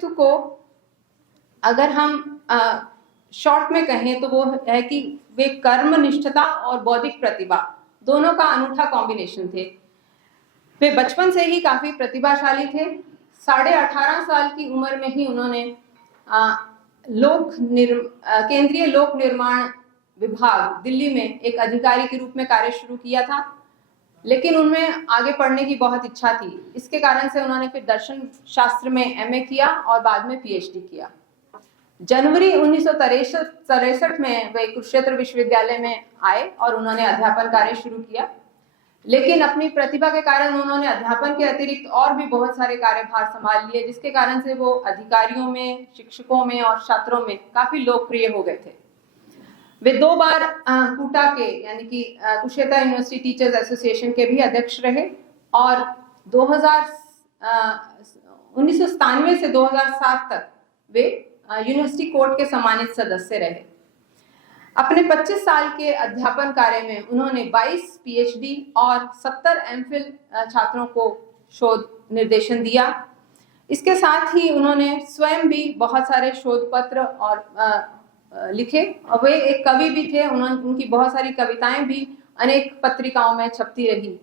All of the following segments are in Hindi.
व्यक्तित्व को अगर हम शॉर्ट में कहें तो वो है कि वे कर्मनिष्ठता और बौद्धिक प्रतिभा दोनों का अनूठा कॉम्बिनेशन थे। वे बचपन से ही काफी प्रतिभाशाली थे। 18.5 साल की उम्र में ही उन्होंने केंद्रीय लोक निर्माण विभाग दिल्ली में एक अधिकारी के रूप में कार्य शुरू किया था, लेकिन उनमें आगे पढ़ने की बहुत इच्छा थी। इसके कारण से उन्होंने फिर दर्शन शास्त्र में एमए किया और बाद में पीएचडी किया। जनवरी 1963 में वे कुरुक्षेत्र विश्वविद्यालय में आए और उन्होंने अध्यापन कार्य शुरू किया, लेकिन अपनी प्रतिभा के कारण उन्होंने अध्यापन के अतिरिक्त और भी बहुत सारे कार्यभार संभाल लिए, जिसके कारण से वो अधिकारियों में, शिक्षकों में और छात्रों में काफी लोकप्रिय हो गए थे। वे 2 बार कूटा के यानी कि कुरुक्षेत्र यूनिवर्सिटी टीचर्स एसोसिएशन के भी अध्यक्ष रहे और 1997 से 2007 तक वे यूनिवर्सिटी कोर्ट के सम्मानित सदस्य रहे। अपने 25 साल के अध्यापन कार्य में उन्होंने 22 पीएचडी और 70 एमफिल छात्रों को शोध निर्देशन दिया। इसके साथ ही उन्होंने स्वयं भी बहुत सारे शोध पत्र और लिखे और वे एक कवि भी थे। उनकी बहुत सारी कविताएं भी अनेक पत्रिकाओं में छपती रही।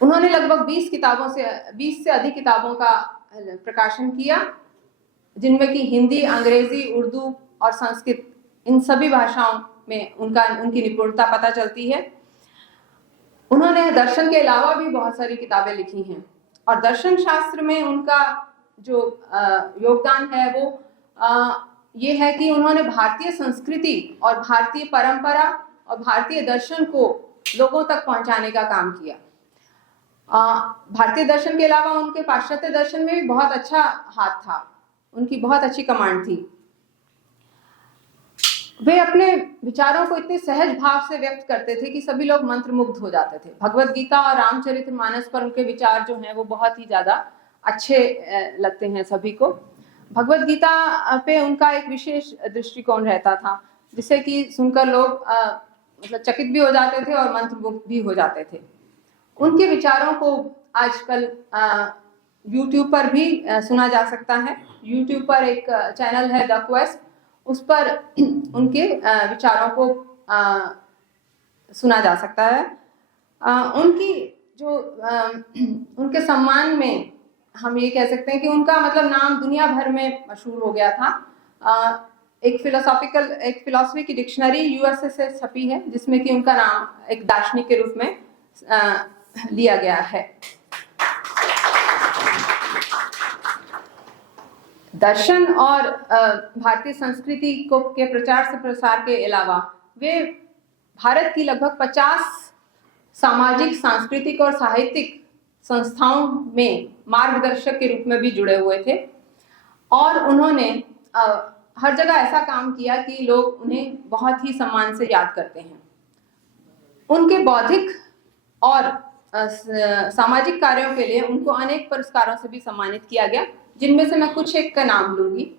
उन्होंने लगभग 20 से अधिक किताबों का प्रकाशन किया, जिनमें कि हिंदी, अंग्रेजी, उर्दू और संस्कृत, इन सभी भाषाओं में उनकी निपुणता पता चलती है। उन्होंने दर्शन के अलावा भी बहुत सारी किताबें लिखी हैं और दर्शन शास्त्र में उनका जो योगदान है वो ये है कि उन्होंने भारतीय संस्कृति और भारतीय परंपरा और भारतीय दर्शन को लोगों तक पहुंचाने का काम किया। भारतीय दर्शन के अलावा उनके पाश्चात्य दर्शन में भी बहुत अच्छा हाथ था, उनकी बहुत अच्छी कमांड थी। वे अपने विचारों को इतने सहज भाव से व्यक्त करते थे कि सभी लोग मंत्रमुग्ध हो जाते थे। भगवत गीता और रामचरितमानस पर उनके विचार जो हैं वो बहुत ही ज्यादा अच्छे लगते हैं सभी को। भगवत गीता पे उनका एक विशेष दृष्टिकोण रहता था, जिसे कि सुनकर लोग मतलब चकित भी हो जाते थे और मंत्रमुग्ध भी हो जाते थे। उनके विचारों को आजकल YouTube पर भी सुना जा सकता है। YouTube पर एक चैनल है द क्वेस्ट, उस पर उनके विचारों को सुना जा सकता है। उनकी जो उनके सम्मान में हम ये कह सकते हैं कि उनका मतलब नाम दुनिया भर में मशहूर हो गया था। एक फिलोसफी की डिक्शनरी यूएसए से छपी है, जिसमें कि उनका नाम एक दार्शनिक के रूप में लिया गया है। दर्शन और भारतीय संस्कृति को के प्रचार से प्रसार के अलावा वे भारत की लगभग 50 सामाजिक, सांस्कृतिक और साहित्यिक संस्थाओं में मार्गदर्शक के रूप में भी जुड़े हुए थे और उन्होंने हर जगह ऐसा काम किया कि लोग उन्हें बहुत ही सम्मान से याद करते हैं। उनके बौद्धिक और सामाजिक कार्यों के लिए उनको अनेक पुरस्कारों से भी सम्मानित किया गया, जिनमें से मैं कुछ एक का नाम लूंगी।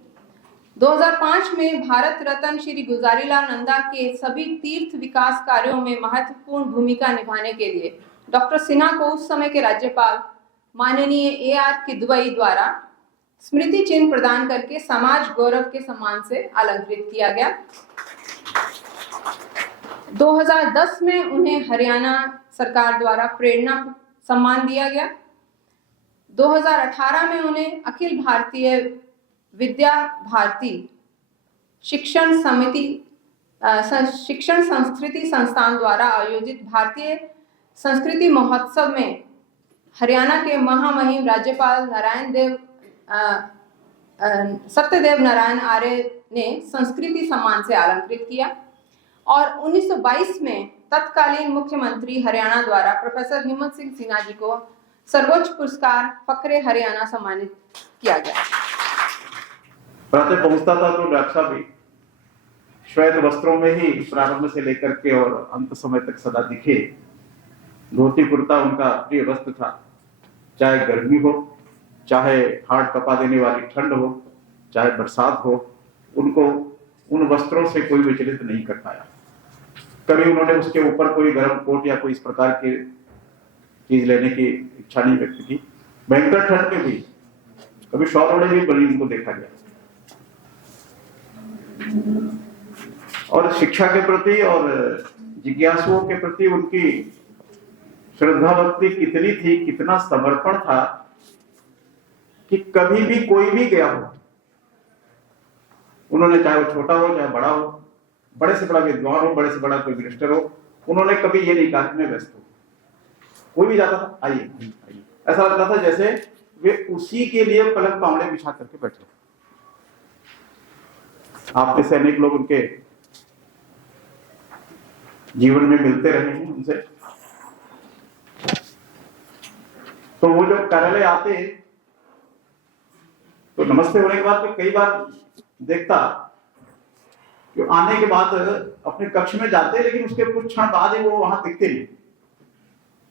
2005 में भारत रत्न श्री गुलजारीलाल नंदा के सभी तीर्थ विकास कार्यों में महत्वपूर्ण भूमिका निभाने के लिए डॉक्टर सिन्हा को उस समय के राज्यपाल माननीय AR किदवई द्वारा स्मृति चिन्ह प्रदान करके समाज गौरव के सम्मान से अलंकृत किया गया। 2010 में उन्हें हरियाणा सरकार द्वारा प्रेरणा सम्मान दिया गया। 2018 में उन्हें अखिल भारतीय विद्या भारती शिक्षण संस्कृति संस्थान द्वारा आयोजित भारतीय संस्कृति महोत्सव में हरियाणा के महामहिम राज्यपाल सत्यदेव नारायण आर्य ने संस्कृति सम्मान से अलंकृत किया और 1922 में तत्कालीन मुख्यमंत्री हरियाणा द्वारा प्रोफेसर हिम्मत सिंह सिन्हा जी को सर्वोच्च पुरस्कार फकरे हरियाणा सम्मानित किया गया। प्रातः पहुंचता था तो डॉक्टर साहब भी श्वेत वस्त्रों में ही प्रारंभ से लेकर के और अंत समय तक सदा दिखे। धोती कुर्ता उनका प्रिय वस्त्र था, चाहे गर्मी हो, चाहे हाड़ कपा देने वाली ठंड हो, चाहे बरसात हो, उनको उन वस्त्रों से कोई विचलित नहीं कर पाया। कभी उन्होंने उसके ऊपर कोई गर्म कोट या कोई इस प्रकार की चीज लेने की इच्छा नहीं व्यक्त की। भयंकर ठंड में भी कभी शौरोड़े भी बनी उनको देखा गया। और शिक्षा के प्रति और जिज्ञासुओं के प्रति उनकी श्रद्धा भक्ति कितनी थी, कितना समर्पण था कि कभी भी कोई भी गया हो, उन्होंने चाहे वो छोटा हो चाहे बड़ा हो, बड़े से बड़ा विद्वान हो, बड़े से बड़ा कोई मिनिस्टर हो, उन्होंने कभी ये नहीं कहा कि मैं व्यस्त हूं। कोई भी जाता था, आइए आइए, ऐसा लगता था जैसे वे उसी के लिए पलक पावड़े बिछा करके बैठे। आपके से अनेक लोग उनके जीवन में मिलते रहे हैं उनसे। तो वो जब कार्यालय आते तो नमस्ते होने के बाद तो कई बार देखता कि आने के बाद अपने कक्ष में जाते, लेकिन उसके कुछ क्षण बाद ही वो वहां दिखते नहीं।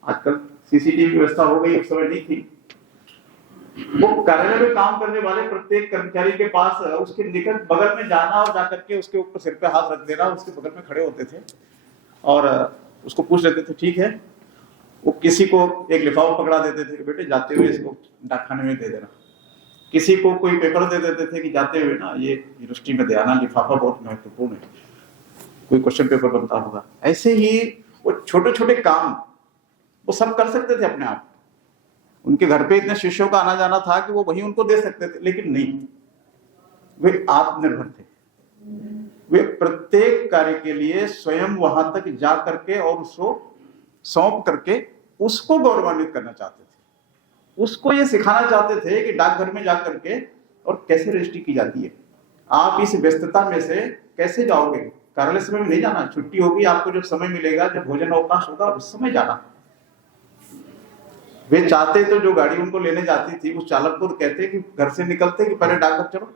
आजकल सीसीटीवी व्यवस्था हो गई, उस समय नहीं थी। वो कार्यालय में काम करने वाले प्रत्येक कर्मचारी के पास उसके निकट बगल में जाना और जाकर के उसके ऊपर सिर पे हाथ रख देना, उसके बगल में खड़े होते थे और उसको पूछ लेते थे, ठीक है। वो किसी को एक लिफाफा पकड़ा देते थे कि बेटे जाते हुए इसको डाकखाने में दे देना। किसी को कोई पेपर दे देते थे कि जाते हुए ना ये यूनिवर्सिटी में दे आना, लिफाफा बहुत महत्वपूर्ण है, कोई क्वेश्चन पेपर बनता होगा। ऐसे ही वो छोटे छोटे काम वो सब कर सकते थे अपने आप। उनके घर पे इतने शिष्यों का आना जाना था कि वो वही उनको दे सकते थे, लेकिन नहीं, वे आत्मनिर्भर थे। वे प्रत्येक कार्य के लिए स्वयं वहां तक जा करके और उसको सौंप करके उसको गौरवान्वित करना चाहते थे। उसको ये सिखाना चाहते थे कि डाकघर में जाकर के और कैसे रजिस्ट्री की जाती है। आप इस व्यस्तता में से कैसे जाओगे? कार्यालय समय में नहीं जाना, छुट्टी होगी, आपको जब समय मिलेगा, जब भोजन अवकाश होगा, उस समय जाना। वे चाहते तो जो गाड़ी उनको लेने जाती थी उस चालक को कहते कि घर से निकलते कि पहले डाकघर चलो,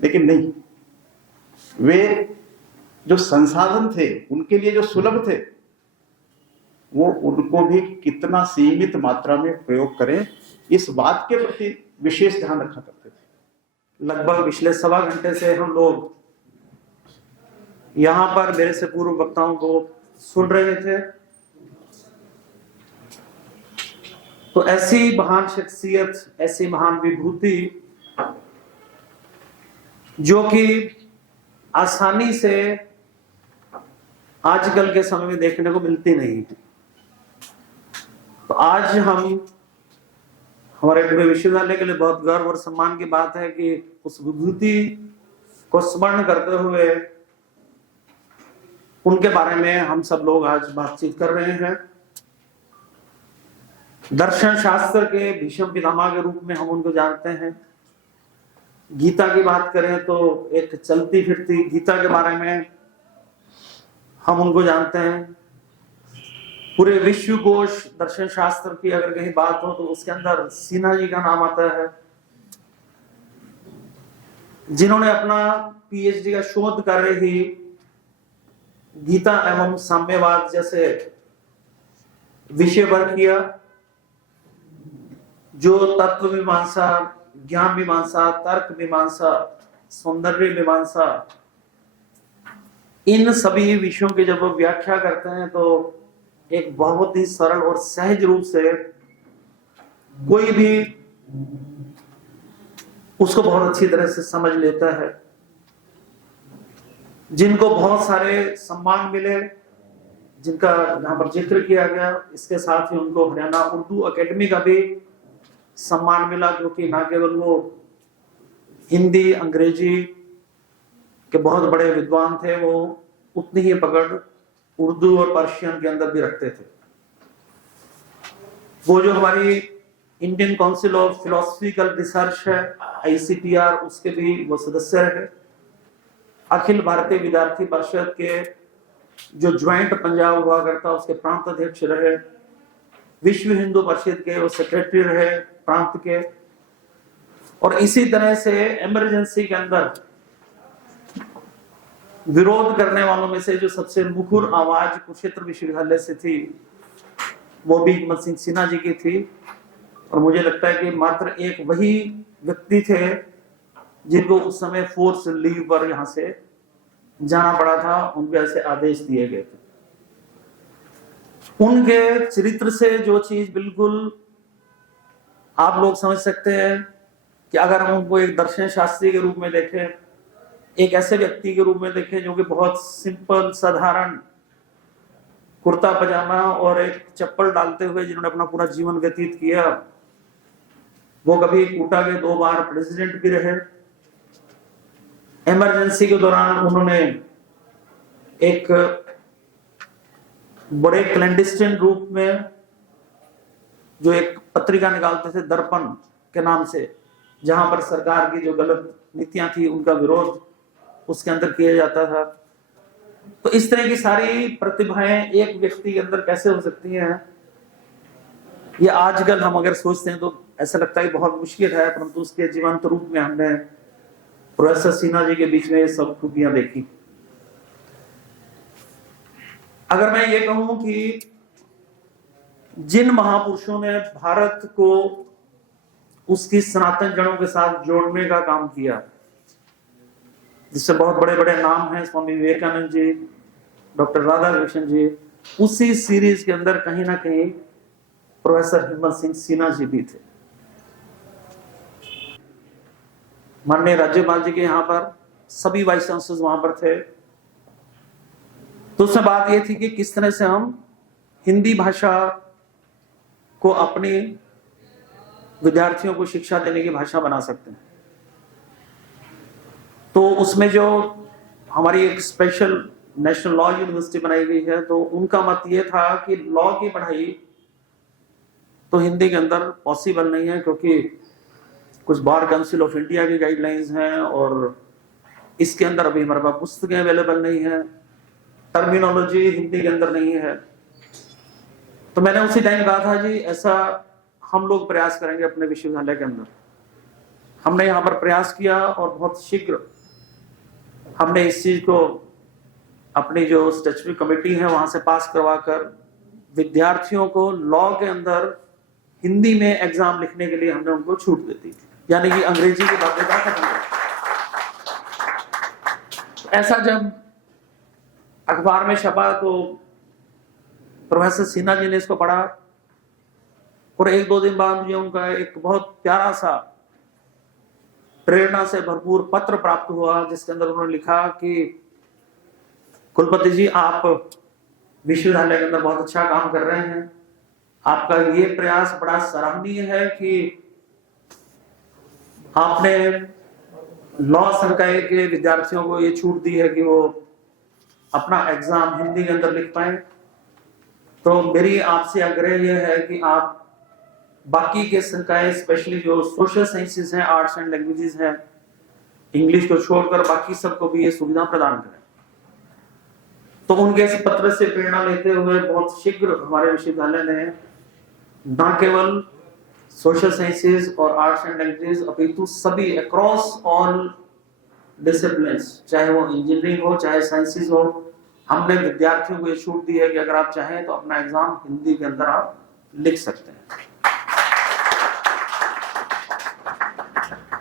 लेकिन नहीं, वे जो संसाधन थे उनके लिए जो सुलभ थे वो उनको भी कितना सीमित मात्रा में प्रयोग करें, इस बात के प्रति विशेष ध्यान रखा करते थे। लगभग पिछले 1.25 घंटे से हम लोग यहाँ पर मेरे से पूर्व वक्ताओं को सुन रहे थे। तो ऐसी महान शख्सियत, ऐसी महान विभूति जो कि आसानी से आजकल के समय में देखने को मिलती नहीं है। तो आज हम हमारे पूरे विश्वविद्यालय के लिए बहुत गर्व और सम्मान की बात है कि उस विभूति को स्मरण करते हुए उनके बारे में हम सब लोग आज बातचीत कर रहे हैं। दर्शन शास्त्र के भीष्म पितामह के रूप में हम उनको जानते हैं। गीता की बात करें तो एक चलती फिरती गीता के बारे में हम उनको जानते हैं। पूरे विश्व कोश दर्शन शास्त्र की अगर कहीं बात हो तो उसके अंदर सिन्हा जी का नाम आता है, जिन्होंने अपना पीएचडी का शोध कार्य ही गीता एवं साम्यवाद जैसे विषय पर किया, जो तत्व मीमांसा, ज्ञान मीमांसा, तर्क मीमांसा, सौंदर्य मीमांसा, इन सभी विषयों की जब वो व्याख्या करते हैं तो एक बहुत ही सरल और सहज रूप से कोई भी उसको बहुत अच्छी तरह से समझ लेता है। जिनको बहुत सारे सम्मान मिले, जिनका यहाँ पर जिक्र किया गया, इसके साथ ही उनको हरियाणा उर्दू अकेडमी का भी सम्मान मिला, जो कि ना केवल वो हिंदी अंग्रेजी के बहुत बड़े विद्वान थे, वो उतनी ही पकड़ उर्दू और पर्शियन के अंदर भी रखते थे। वो जो हमारी Indian council of philosophical research है ICTR, उसके भी वो सदस्य रहे। अखिल भारतीय विद्यार्थी परिषद के जो ज्वाइंट पंजाब हुआ करता उसके प्रांत अध्यक्ष रहे। विश्व हिंदू परिषद के वो सेक्रेटरी रहे प्रांत के। और इसी तरह से इमरजेंसी के अंदर विरोध करने वालों में से जो सबसे मुखर आवाज कुरुक्षेत्र विश्वविद्यालय से थी वो भी हिम्मत सिंह सिन्हा जी की थी। और मुझे लगता है कि मात्र एक वही व्यक्ति थे जिनको उस समय फोर्स लीव पर यहां से जाना पड़ा था, उनको ऐसे आदेश दिए गए थे। उनके चरित्र से जो चीज बिल्कुल आप लोग समझ सकते हैं कि अगर हम उनको एक दर्शन शास्त्री के रूप में देखें, एक ऐसे व्यक्ति के रूप में देखें जो कि बहुत सिंपल साधारण कुर्ता पजामा और एक चप्पल डालते हुए जिन्होंने अपना पूरा जीवन व्यतीत किया, वो कभी कूटा के 2 बार प्रेसिडेंट भी रहे। इमरजेंसी के दौरान उन्होंने एक बड़े क्लैंडिस्टिन रूप में जो एक पत्रिका निकालते थे दर्पण के नाम से, जहां पर सरकार की जो गलत नीतियां थी उनका विरोध उसके अंदर किया जाता था। तो इस तरह की सारी प्रतिभाएं एक व्यक्ति के अंदर कैसे हो सकती हैं, ये आजकल हम अगर सोचते हैं तो ऐसा लगता है बहुत मुश्किल है, परंतु उसके जीवंत रूप में हमने प्रोफेसर सिन्हा जी के बीच में ये सब खूबियां देखी। अगर मैं ये कहूं कि जिन महापुरुषों ने भारत को उसकी सनातन जड़ों के साथ जोड़ने का काम किया, जिससे बहुत बड़े बड़े नाम हैं, स्वामी विवेकानंद जी, डॉक्टर राधाकृष्ण जी, उसी सीरीज के अंदर कहीं ना कहीं प्रोफेसर हिम्मत सिंह सिन्हा जी भी थे। माननीय राज्यपाल जी के यहाँ पर सभी वाइस चांसलर्स वहां पर थे। तो उसमें बात यह थी कि किस तरह से हम हिंदी भाषा को अपने विद्यार्थियों को शिक्षा देने की भाषा बना सकते हैं। तो उसमें जो हमारी एक स्पेशल नेशनल लॉ यूनिवर्सिटी बनाई गई है, तो उनका मत ये था कि लॉ की पढ़ाई तो हिंदी के अंदर पॉसिबल नहीं है, क्योंकि कुछ बार काउंसिल ऑफ इंडिया की गाइडलाइंस हैं और इसके अंदर अभी हमारे पास पुस्तकें अवेलेबल नहीं है, टर्मिनोलॉजी हिंदी के अंदर नहीं है। तो मैंने उसी टाइम कहा था जी ऐसा हम लोग प्रयास करेंगे अपने विश्वविद्यालय के अंदर। हमने यहाँ पर प्रयास किया और बहुत शीघ्र हमने इस चीज को अपनी जो स्टैट्यूटरी कमेटी है वहां से पास करवाकर विद्यार्थियों को लॉ के अंदर हिंदी में एग्जाम लिखने के लिए हमने उनको छूट दी थी, यानी कि अंग्रेजी की बाध्यता खत्म कर। ऐसा जब अखबार में छपा तो प्रोफेसर सिन्हा जी ने इसको पढ़ा और 1-2 दिन बाद मुझे उनका एक बहुत प्यारा सा प्रेरणा से भरपूर पत्र प्राप्त हुआ, जिसके अंदर उन्होंने लिखा कि कुलपति जी, आप विश्वविद्यालय के अंदर बहुत अच्छा काम कर रहे हैं, आपका ये प्रयास बड़ा सराहनीय है कि आपने लॉ संकाय के विद्यार्थियों को ये छूट दी है कि वो अपना एग्जाम हिंदी के अंदर लिख पाए। तो मेरी आपसे आग्रह यह है कि आप बाकी के संकाय, स्पेशली जो सोशल साइंसेस हैं, आर्ट्स एंड लैंग्वेजेस हैं, इंग्लिश को छोड़कर बाकी सबको भी ये सुविधा प्रदान करें। तो उनके इस पत्र से प्रेरणा लेते हुए बहुत शीघ्र हमारे विश्वविद्यालय ने न केवल सोशल साइंसेज और आर्ट्स एंड लैंग्वेजेस अपितु सभी अक्रॉस ऑल डिसिप्लिन्स, चाहे वो इंजीनियरिंग हो चाहे साइंसेज हो, हमने विद्यार्थियों को ये छूट दी है कि अगर आप चाहें तो अपना एग्जाम हिंदी के अंदर आप लिख सकते हैं।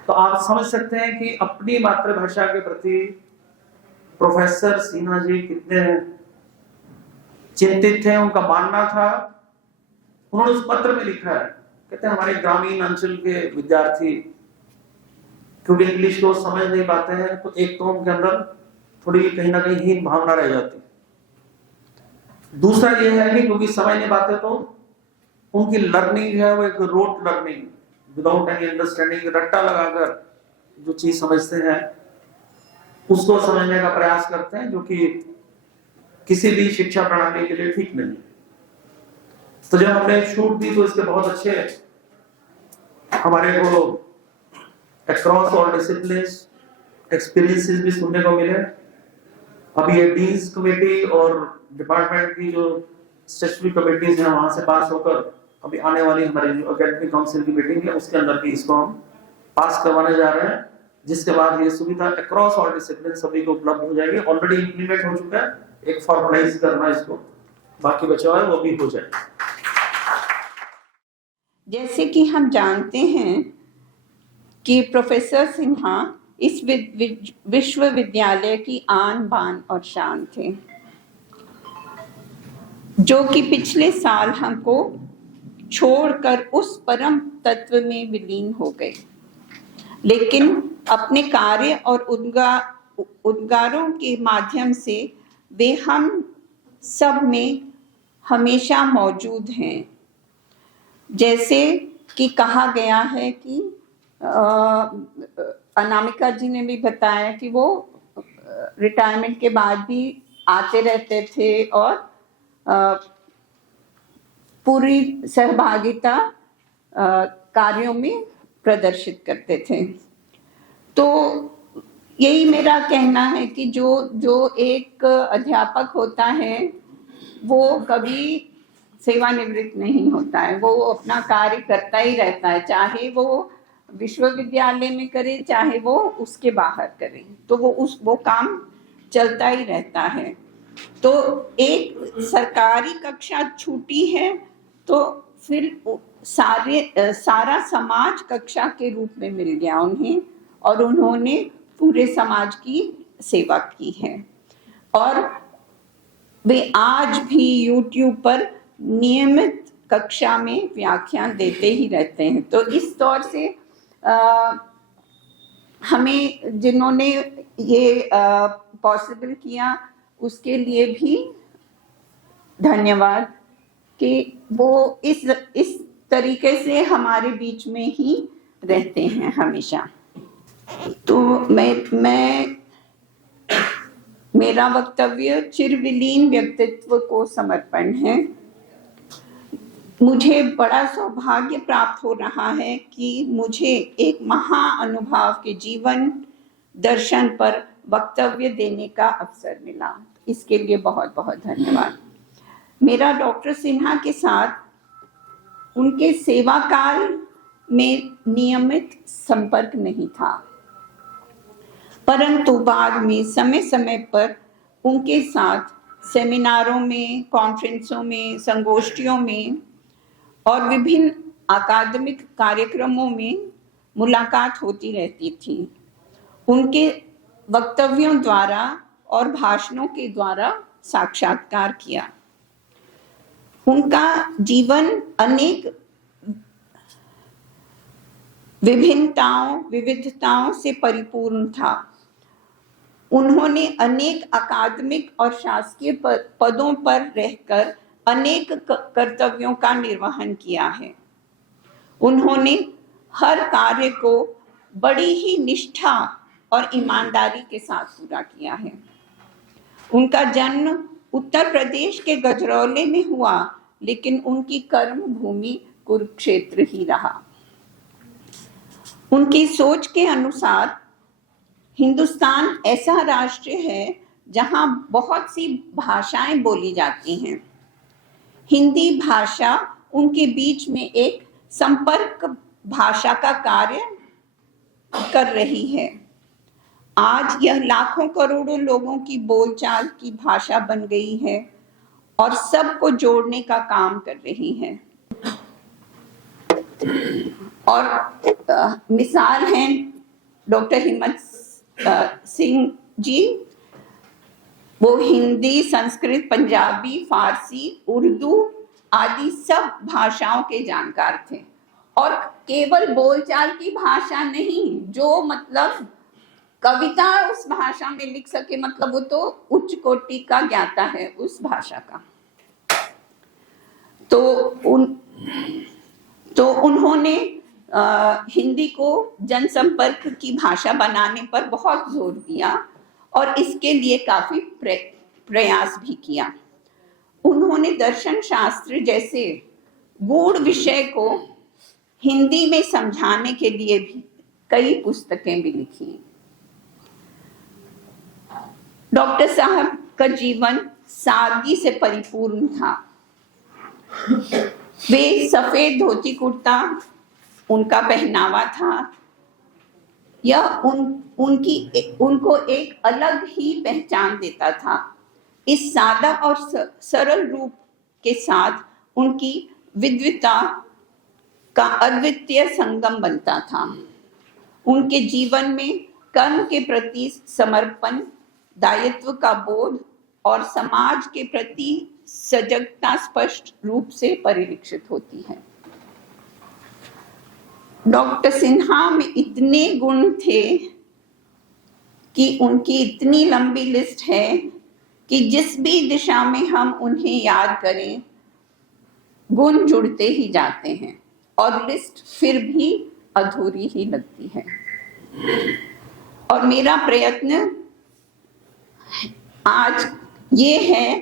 तो आप समझ सकते हैं कि अपनी मातृभाषा के प्रति प्रोफेसर सिन्हा जी कितने चिंतित थे। उनका मानना था, उन्होंने उस पत्र में लिखा है, कहते हैं हमारे ग्रामीण अंचल के विद्यार्थी क्योंकि इंग्लिश को समझ नहीं पाते हैं, तो एक तो उनके अंदर थोड़ी कहीं ना कहीं हीन भावना रह जाती। दूसरा ये है कि क्योंकि समझ नहीं पाते तो उनकी लर्निंग है वो एक rote learning, without any understanding, रट्टा लगाकर जो चीज समझते हैं उसको समझने का प्रयास करते हैं, जो कि किसी भी शिक्षा प्रणाली के लिए ठीक नहीं। तो जब हमने छूट दी तो इसके बहुत अच्छे हमारे को अक्रॉस ऑल डिसिप्लिन्स एक्सपीरियंसेस भी सुनने को मिले। अभी ये डीन्स कमेटी और डिपार्टमेंट की जो स्टैट्यूटरी कमेटीज हैं वहां से पास होकर अभी आने वाली हमारी जो एकेडमिक काउंसिल की मीटिंग है उसके अंदर भी इसको हम पास करवाने जा रहे हैं, जिसके बाद ये सुविधा अक्रॉस ऑल डिसिप्लिन सभी को उपलब्ध हो जाएगी। ऑलरेडी इंप्लीमेंट हो चुका है, एक फॉर्मलाइज करना इसको बाकी बचा हुआ है वो भी हो जाएगा। जैसे कि हम जानते हैं कि प्रोफेसर सिन्हा इस विश्वविद्यालय की आन बान और शान थे, जो कि पिछले साल हमको छोड़कर उस परम तत्व में विलीन हो गए, लेकिन अपने कार्य और उद्गारों के माध्यम से वे हम सब में हमेशा मौजूद हैं। जैसे कि कहा गया है कि अनामिका जी ने भी बताया कि वो रिटायरमेंट के बाद भी आते रहते थे और पूरी सहभागिता कार्यों में प्रदर्शित करते थे। तो यही मेरा कहना है कि जो एक अध्यापक होता है वो कभी सेवानिवृत्त नहीं होता है, वो अपना कार्य करता ही रहता है, चाहे वो विश्वविद्यालय में करे चाहे वो उसके बाहर करे, तो वो काम चलता ही रहता है। तो एक सरकारी कक्षा छूटी है तो फिर सारा समाज कक्षा के रूप में मिल गया उन्हें, और उन्होंने पूरे समाज की सेवा की है। और वे आज भी YouTube पर नियमित कक्षा में व्याख्यान देते ही रहते हैं। तो इस तौर से हमें जिन्होंने ये पॉसिबल किया उसके लिए भी धन्यवाद कि वो इस तरीके से हमारे बीच में ही रहते हैं हमेशा। तो मेरा वक्तव्य चिरविलीन व्यक्तित्व को समर्पण है। मुझे बड़ा सौभाग्य प्राप्त हो रहा है कि मुझे एक महाअनुभाव के जीवन दर्शन पर वक्तव्य देने का अवसर मिला। इसके लिए बहुत बहुत धन्यवाद। मेरा डॉक्टर सिन्हा के साथ उनके सेवा काल में नियमित संपर्क नहीं था, परंतु बाद में समय समय पर उनके साथ सेमिनारों में, कॉन्फ्रेंसों में, संगोष्ठियों में और विभिन्न अकादमिक कार्यक्रमों में मुलाकात होती रहती थी। उनके वक्तव्यों द्वारा और भाषणों के द्वारा साक्षात्कार किया। उनका जीवन अनेक विविधताओं से परिपूर्ण था। उन्होंने अनेक अकादमिक और शासकीय पदों पर रहकर अनेक कर्तव्यों का निर्वहन किया है। उन्होंने हर कार्य को बड़ी ही निष्ठा और ईमानदारी के साथ पूरा किया है। उनका जन्म उत्तर प्रदेश के गजरौले में हुआ, लेकिन उनकी कर्म भूमि कुरुक्षेत्र ही रहा। उनकी सोच के अनुसार हिंदुस्तान ऐसा राष्ट्र है जहां बहुत सी भाषाएं बोली जाती हैं। हिंदी भाषा उनके बीच में एक संपर्क भाषा का कार्य कर रही है। आज यह लाखों करोड़ों लोगों की बोलचाल की भाषा बन गई है और सबको जोड़ने का काम कर रही है। और मिसाल हैं डॉक्टर हिम्मत सिंह जी। वो हिंदी, संस्कृत, पंजाबी, फारसी, उर्दू आदि सब भाषाओं के जानकार थे, और केवल बोलचाल की भाषा नहीं, जो मतलब कविता उस भाषा में लिख सके, मतलब वो तो उच्च कोटि का ज्ञाता है उस भाषा का। तो उन्होंने हिंदी को जनसंपर्क की भाषा बनाने पर बहुत जोर दिया और इसके लिए काफी प्रयास भी किया। उन्होंने दर्शन शास्त्र जैसे गूढ़ विषय को हिंदी में समझाने के लिए भी कई पुस्तकें भी लिखी। डॉक्टर साहब का जीवन सादगी से परिपूर्ण था। वे सफेद धोती कुर्ता उनका पहनावा था। यह उनको एक अलग ही पहचान देता था। इस सादा और सरल रूप के साथ उनकी विद्वता का अद्वितीय संगम बनता था। उनके जीवन में कर्म के प्रति समर्पण, दायित्व का बोध और समाज के प्रति सजगता स्पष्ट रूप से परिलक्षित होती है। डॉक्टर सिन्हा में इतने गुण थे कि उनकी इतनी लंबी लिस्ट है कि जिस भी दिशा में हम उन्हें याद करें गुण जुड़ते ही जाते हैं और लिस्ट फिर भी अधूरी ही लगती है। और मेरा प्रयत्न आज ये है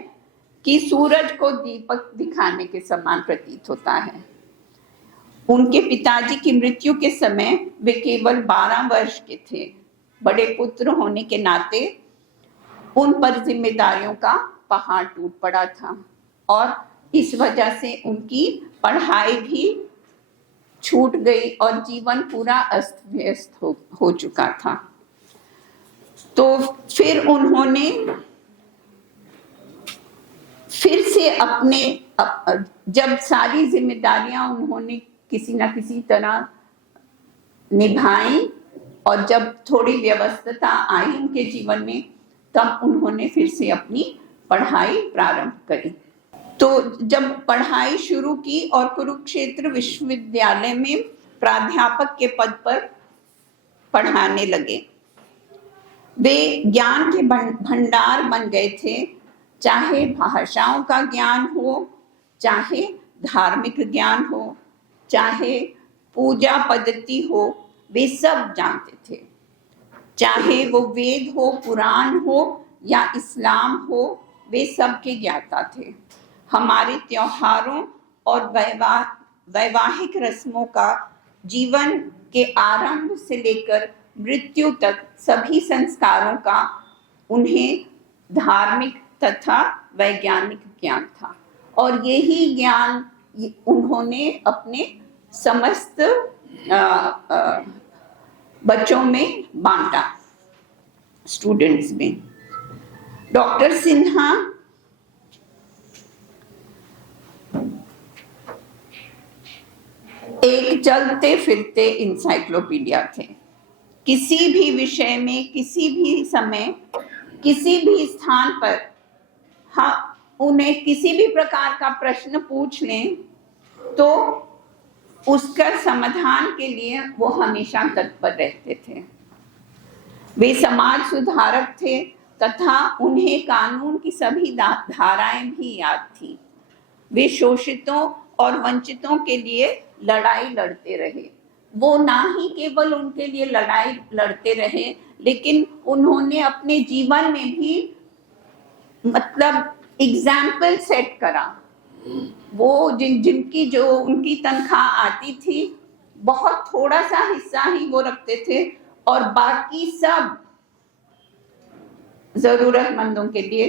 कि सूरज को दीपक दिखाने के समान प्रतीत होता है। उनके पिताजी की मृत्यु के समय वे केवल 12 वर्ष के थे। बड़े पुत्र होने के नाते उन पर जिम्मेदारियों का पहाड़ टूट पड़ा था और इस वजह से उनकी पढ़ाई भी छूट गई और जीवन पूरा अस्त व्यस्त हो चुका था। तो फिर उन्होंने फिर से जब सारी जिम्मेदारियां उन्होंने किसी न किसी तरह निभाई और जब थोड़ी व्यवस्था आई उनके जीवन में, तब उन्होंने फिर से अपनी पढ़ाई प्रारंभ करी। तो जब पढ़ाई शुरू की और कुरुक्षेत्र विश्वविद्यालय में प्राध्यापक के पद पर पढ़ाने लगे, वे ज्ञान के भंडार बन गए थे। चाहे भाषाओं का ज्ञान हो, चाहे धार्मिक ज्ञान हो, चाहे पूजा पद्धति हो, वे सब जानते थे। चाहे वो वेद हो, पुराण हो या इस्लाम हो, वे सब के ज्ञाता थे। हमारे त्योहारों और वैवाहिक रस्मों का जीवन के आरंभ से लेकर मृत्यु तक सभी संस्कारों का उन्हें धार्मिक तथा वैज्ञानिक ज्ञान था और यही ज्ञान उन्होंने अपने समस्त बच्चों में बांटा, स्टूडेंट्स में। डॉक्टर सिन्हा एक चलते फिरते इंसाइक्लोपीडिया थे। किसी भी विषय में, किसी भी समय, किसी भी स्थान पर उन्हें किसी भी प्रकार का प्रश्न पूछ लें तो उसका समाधान के लिए वो हमेशा तत्पर रहते थे। वे समाज सुधारक थे तथा उन्हें कानून की सभी धाराएं भी याद थी। वे शोषितों और वंचितों के लिए लड़ाई लड़ते रहे। वो ना ही केवल उनके लिए लड़ाई लड़ते रहे, लेकिन उन्होंने अपने जीवन में भी मतलब एग्जाम्पल सेट करा। वो जिनकी जो उनकी तनख्वाह आती थी, बहुत थोड़ा सा हिस्सा ही वो रखते थे और बाकी सब जरूरतमंदों के लिए,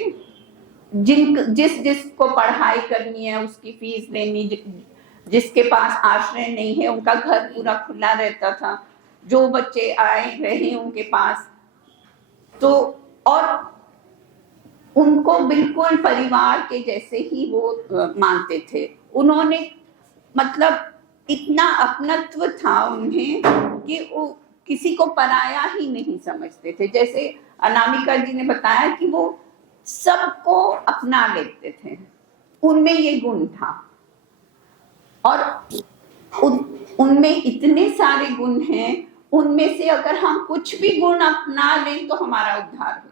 जिसको पढ़ाई करनी है उसकी फीस लेनी, जिसके पास आश्रय नहीं है उनका घर पूरा खुला रहता था, जो बच्चे आए रहे उनके पास, तो और उनको बिल्कुल परिवार के जैसे ही वो मानते थे। उन्होंने मतलब इतना अपनत्व था उन्हें कि वो किसी को पराया ही नहीं समझते थे। जैसे अनामिका जी ने बताया कि वो सबको अपना लेते थे, उनमें ये गुण था। और उनमें इतने सारे गुण हैं, उनमें से अगर हम कुछ भी गुण अपना लें तो हमारा उद्धार हो